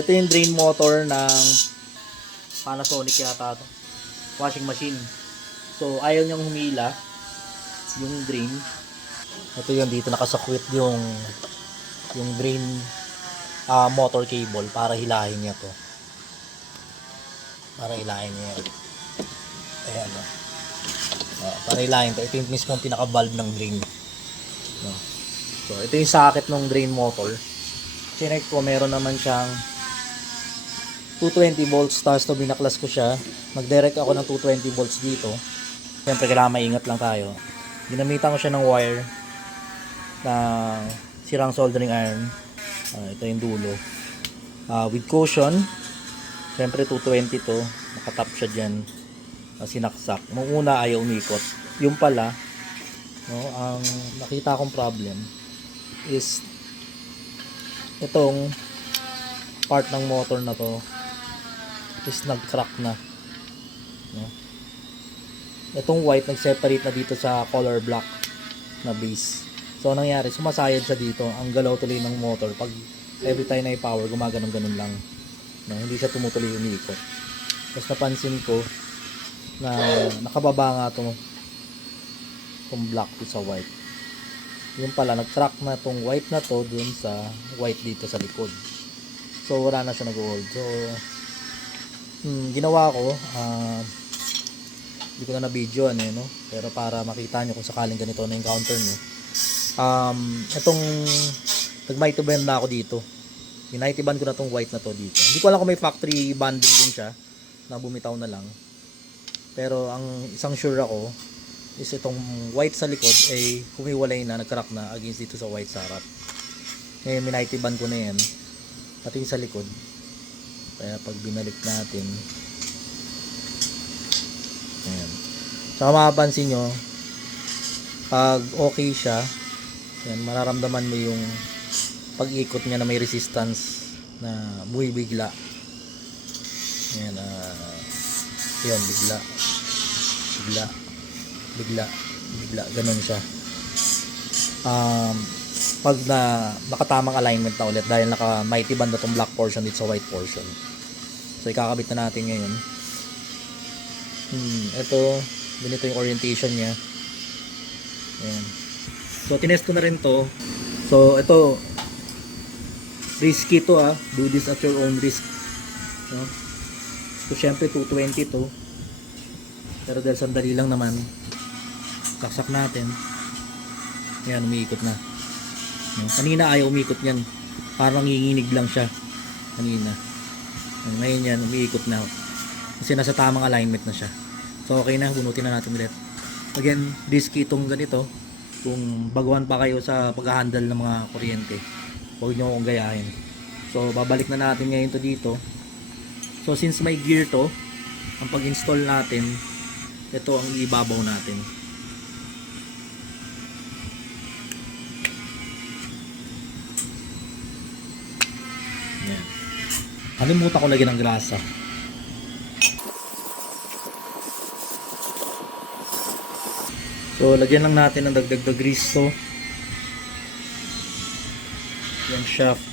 Ito yung drain motor ng Panasonic yata to. Washing machine. So ayaw niyang humila yung drain. Ito yung dito nakasakwit yung drain motor cable para hilahin niya to. Para hilahin niya yan. Ayan o. Para hilahin to. Ito yung mismong pinaka-valve ng drain. No. So ito yung socket ng drain motor. Chinek ko, meron naman siyang 220 volts, tapos to binaklas ko siya. Mag-direct ako ng 220 volts dito. Siyempre kailangan maingat lang tayo. Ginamitan ko siya ng wire na sirang soldering iron. Ito yung dulo. With caution. Siyempre 220 to. Nakatap siya dyan. Sinaksak. Nung una ayaw umikot. Yung pala, no, ang nakita kong problem is itong part ng motor na to is nag-crack na, no? Itong white nag-separate na dito sa color black na base. So nangyari, sumasayad siya dito. Ang galaw tuloy ng motor pag every time na i-power, gumaganon-ganon lang, no? Hindi siya tumutuloy umiikot. Tapos napansin ko na nakababa nga itong black to sa white. Yung pala, nag-crack na itong white na to dun sa white dito sa likod. So wala na siya nag-hold. So ginawa ko, hindi ko na na-video no? Pero para makita nyo kung sakaling ganito na encounter nyo, itong nag-mighty band na ako dito. Mighty band ko na itong white na to dito. Hindi ko alam kung may factory banding din siya na bumitaw na lang. Pero ang isang sure ako is itong white sa likod ay humiwalay na, nag-crack na against dito sa white sa harap. Ngayon mighty band ko na yan, pati sa likod. Kaya pag binalik natin, ayan. Saka mapapansin nyo, pag okay siya, ayan, mararamdaman mo yung pag-ikot niya na may resistance na bumibigla. Ayan, yun, bigla, ganun siya. Pag nakatamang alignment na ulit dahil naka mighty band na tong black portion dito sa white portion. So ikakabit na natin ngayon. Ito, ganito yung orientation niya. Ayan. So tinest ko na rin to. So ito, risky to, do this at your own risk, no? So syempre 220 to. Pero dahil sandali lang naman, saksak natin. Ayan, umiikot na. Kanina ayaw umikot yan, parang nginginig lang siya kanina. Ngayon yan, umiikot na kasi nasa tamang alignment na siya. So okay na, bunutin na natin ulit. Again, risky itong ganito. Kung baguhan pa kayo sa pag-handle ng mga kuryente, huwag nyo akong gayahin. So babalik na natin ngayon to dito. So since may gear to, ang pag-install natin, ito ang ibabaw natin. Yan. Kalimutan ko lagyan ng grasa. So lagyan lang natin ng dagdag na grease to. Yung shaft.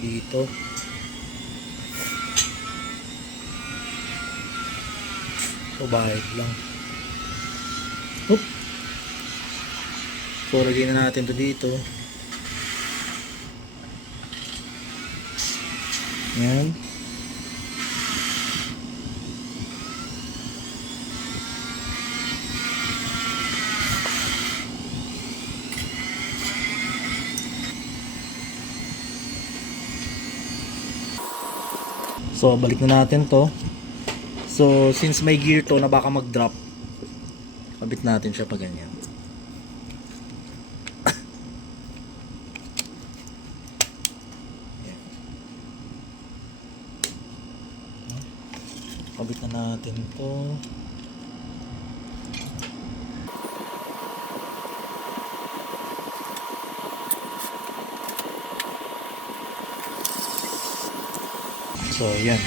Dito. So bahit lang. Oop. So lagyan na natin to dito. Yan. So balik na natin to. So since may gear to na baka mag-drop, kabit natin siya pa ganyan. Kabit na natin to. So yan,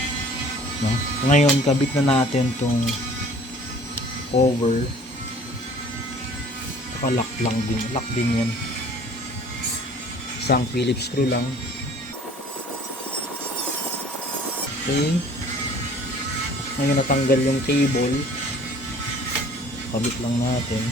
no? Ngayon kabit na natin tong cover. Lock din yan. Isang Phillips screw lang. Okay. Ngayon natanggal yung cable. Kabit lang natin.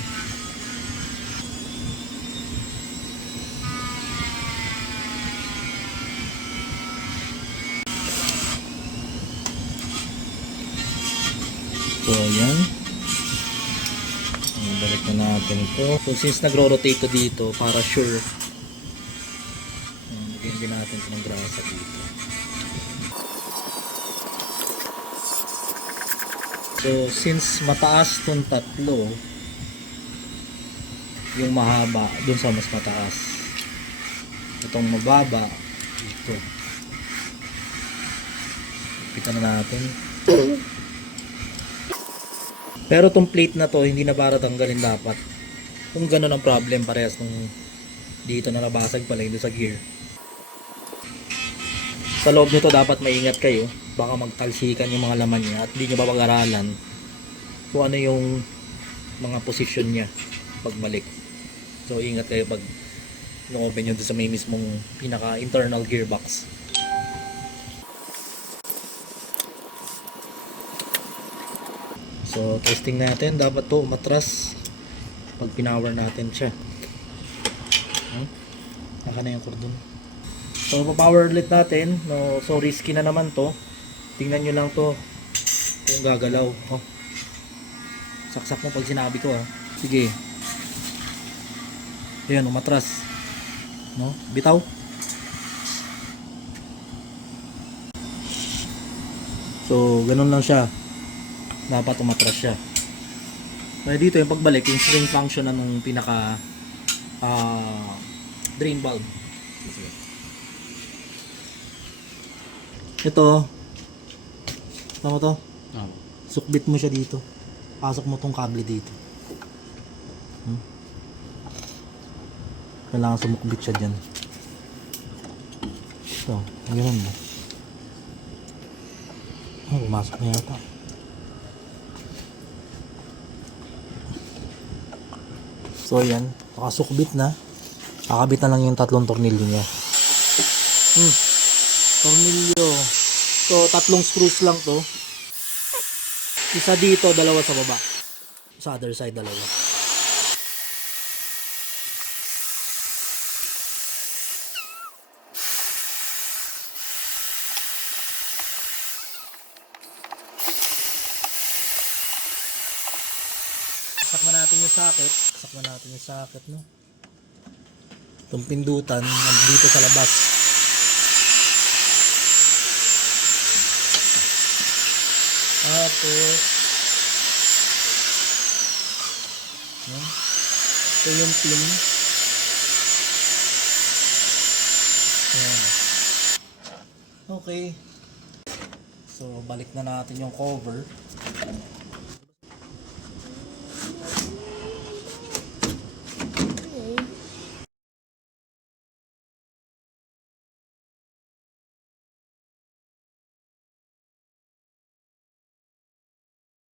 So ayan. Balik na natin ito. So since nagro-rotate to dito, para sure, lagyan din natin ito ng grasa dito. So since mataas tong tatlo, yung mahaba dun sa mas mataas, itong mababa dito. Kita na natin. Pero tong plate na to hindi na para tanggalin dapat. Kung gano'n ang problem, parehas nung dito na nabasag pala yung sa gear. Sa loob nito dapat maingat kayo, baka magtalsikan yung mga laman niya at hindi nyo papag-aralan kung ano yung mga posisyon niya pagbalik. So ingat kayo pag no-open nyo sa may mismong pinaka internal gearbox. So testing natin, dapat to umatras pag pinower natin siya. Naka na yung cordon. So pa-power ulit natin, no, so risky na naman to. Tingnan nyo lang to kung gagalaw. Saksak mo pag sinabi ko Sige. Ayan, umatras. No? Bitaw. So ganun lang siya. Dapat umatras siya. Kaya dito yung pagbalik, yung spring function na nung pinaka drain valve. Ito, tama to? Sukbit mo siya dito. Pasok mo tong kable dito. Kailangan sumukbit siya dyan. Ito, ganun mo. Pumasok na yata. So yan, nakasukbit na. Kakabit na lang yung tatlong tornilyo niya. Tornilyo. So tatlong screws lang to. Isa dito, dalawa sa baba. Sa other side, dalawa. Sakman natin yung socket. Sakman natin yung socket, no? Itong pindutan, nandito sa labas. Tapos, yan. Ito yung pin. Yan. Okay. So, balik na natin yung cover.